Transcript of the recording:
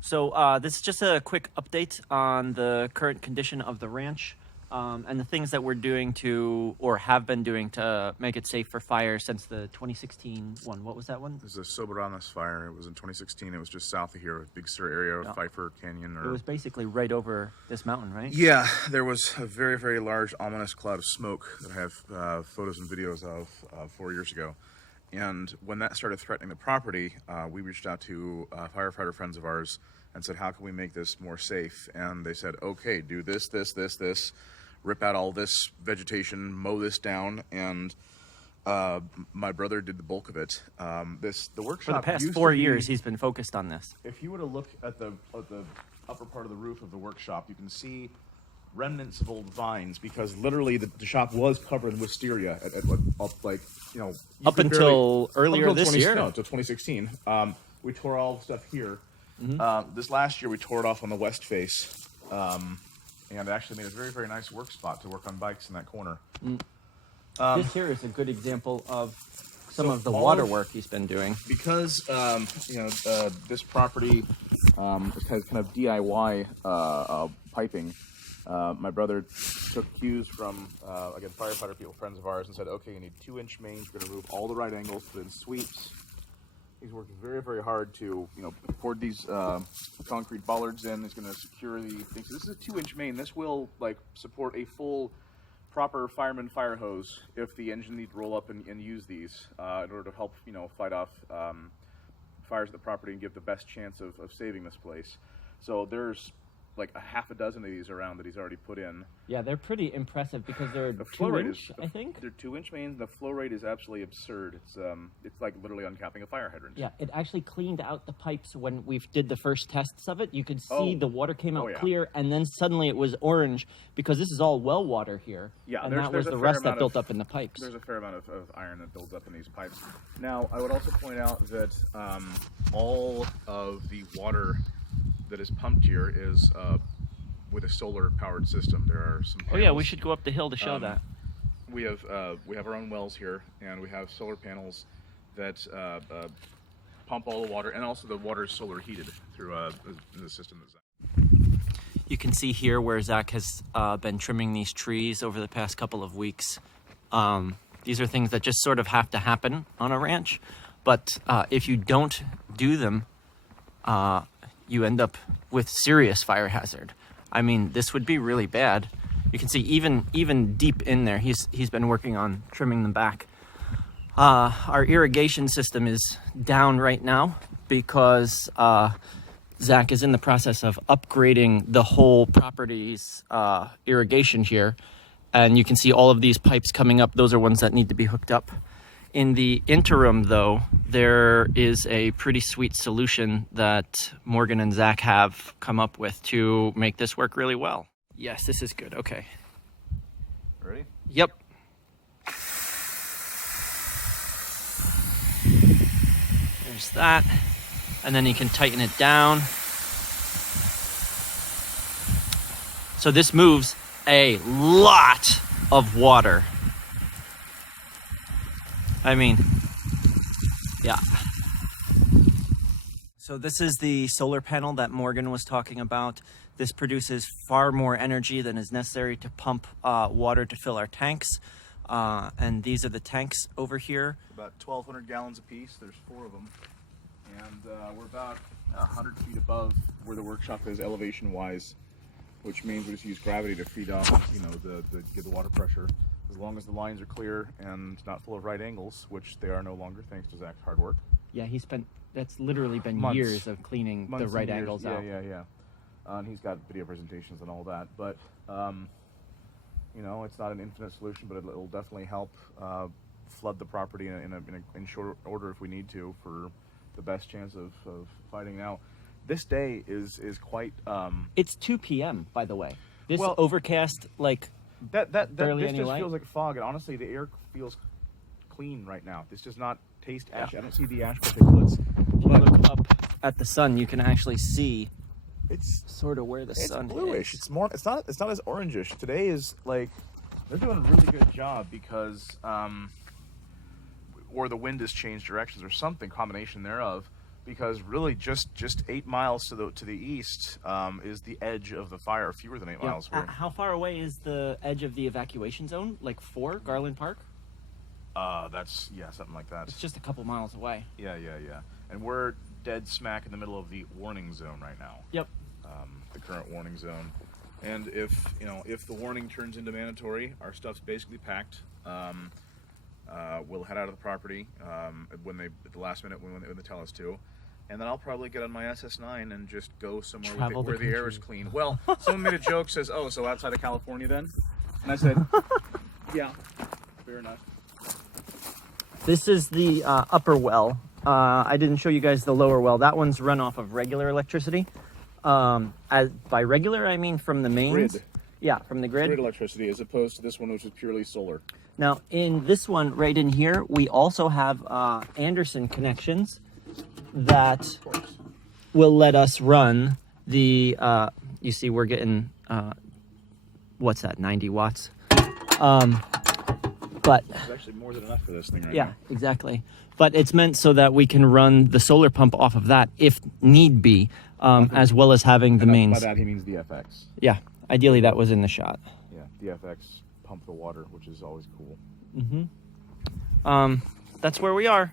So this is just a quick update on the current condition of the ranch and the things that we're doing to, or have been doing to make it safe for fire since the 2016 one. What was that one? This is a Soberanus fire. It was in 2016. It was just south of here, Big Sur area, Yeah. Pfeiffer Canyon. It was basically right over this mountain, right? Yeah, there was a very, very large, ominous cloud of smoke that I have photos and videos of 4 years ago. And when that started threatening the property, we reached out to firefighter friends of ours and said, how can we make this more safe? And they said, okay, do this, this, this, this, rip out all this vegetation, mow this down, and my brother did the bulk of it. The workshop For the past used 4 to be- years, he's been focused on this. If you were to look at the upper part of the roof of the workshop, you can see remnants of old vines, because literally the shop was covered in wisteria Up until earlier this year? No, until 2016. We tore all the stuff here. This last year we tore it off on the west face, and it actually made a very, very nice work spot to work on bikes in that corner. This here is a good example of some of the all water of- work he's been doing. Because this property has kind of DIY piping. My brother took cues from again firefighter people, friends of ours, and said, "Okay, you need 2-inch mains. We're going to remove all the right angles, put in sweeps." He's working very, very hard to pour these concrete bollards in. He's going to secure the thing. So this is a 2-inch main. This will support a full, proper fireman fire hose if the engine needs to roll up and use these in order to help fight off fires at the property and give the best chance of saving this place. So there's like a half a dozen of these around that he's already put in. Yeah, they're pretty impressive because they're The flow rate 2-inch, I think. They're 2-inch mains. The flow rate is absolutely absurd. It's like literally uncapping a fire hydrant. Yeah, it actually cleaned out the pipes when we did the first tests of it. You could see Oh. the water came out Oh, yeah. clear, and then suddenly it was orange because this is all well water here. Yeah, and there's- that there's was a the fair rest that amount built of- up in the pipes. There's a fair amount of iron that builds up in these pipes. Now, I would also point out that all of the water that is pumped here is with a solar-powered system. There are some Oh yeah, we panels. should go up the hill to show that. We have our own wells here, and we have solar panels that pump all the water, and also the water is solar heated through the system. You can see here where Zach has been trimming these trees over the past couple of weeks. These are things that just sort of have to happen on a ranch, but if you don't do them, you end up with serious fire hazard. I mean, this would be really bad. You can see even deep in there, he's been working on trimming them back. Our irrigation system is down right now because Zach is in the process of upgrading the whole property's irrigation here. And you can see all of these pipes coming up. Those are ones that need to be hooked up. In the interim, though, there is a pretty sweet solution that Morgan and Zach have come up with to make this work really well. Yes, this is good. Okay. Ready? Yep. There's that. And then you can tighten it down. So this moves a lot of water. I mean, yeah. So this is the solar panel that Morgan was talking about. This produces far more energy than is necessary to pump water to fill our tanks. And these are the tanks over here. About 1,200 gallons apiece. There's 4 of them, and we're about 100 feet above where the workshop is elevation-wise, which means we just use gravity to feed off, give the water pressure. As long as the lines are clear and not full of right angles, which they are no longer thanks to Zach's hard work. Yeah, that's literally been Months. years of cleaning the Months right and years. angles yeah, out. Yeah. And he's got video presentations and all that, but it's not an infinite solution, but it'll definitely help flood the property in short order if we need to, for the best chance of fighting. Now, this day is quite. It's 2 p.m. by the way. This Well- overcast, like That barely this any just light? feels like fog, and honestly, the air feels clean right now. This does not taste ash. I don't see the ash particulates. if you look up at the sun, you can actually see It's sort of where the sun bluish. is. It's more. It's not as orangish. Today is like they're doing a really good job because or the wind has changed directions or something, combination thereof, because really just 8 miles to the east is the edge of the fire. Fewer than 8 miles. How far away is the edge of the evacuation zone? Like 4 Garland Park? That's something like that. It's just a couple miles away. Yeah. And we're dead smack in the middle of the warning zone right now. Yep. The current warning zone. And if the warning turns into mandatory, our stuff's basically packed. We'll head out of the property at the last minute when they tell us to, and then I'll probably get on my SS9 and just go somewhere where the air is clean. Well, someone made a joke, says, "Oh, so outside of California then?" And I said, "Yeah, fair enough." This is the upper well. I didn't show you guys the lower well. That one's run off of regular electricity. By regular, I mean from the mains. Grid. Yeah, from the grid. Grid electricity, as opposed to this one, which is purely solar. Now, in this one right in here, we also have Anderson connections that will let us run the, you see we're getting, what's that, 90 watts? But It's actually more than enough for this thing right yeah, now. exactly. But it's meant so that we can run the solar pump off of that if need be, as well as having the And mains. by that he means the FX. Yeah, ideally that was in the shot. Yeah, the FX pump the water, which is always cool. That's where we are.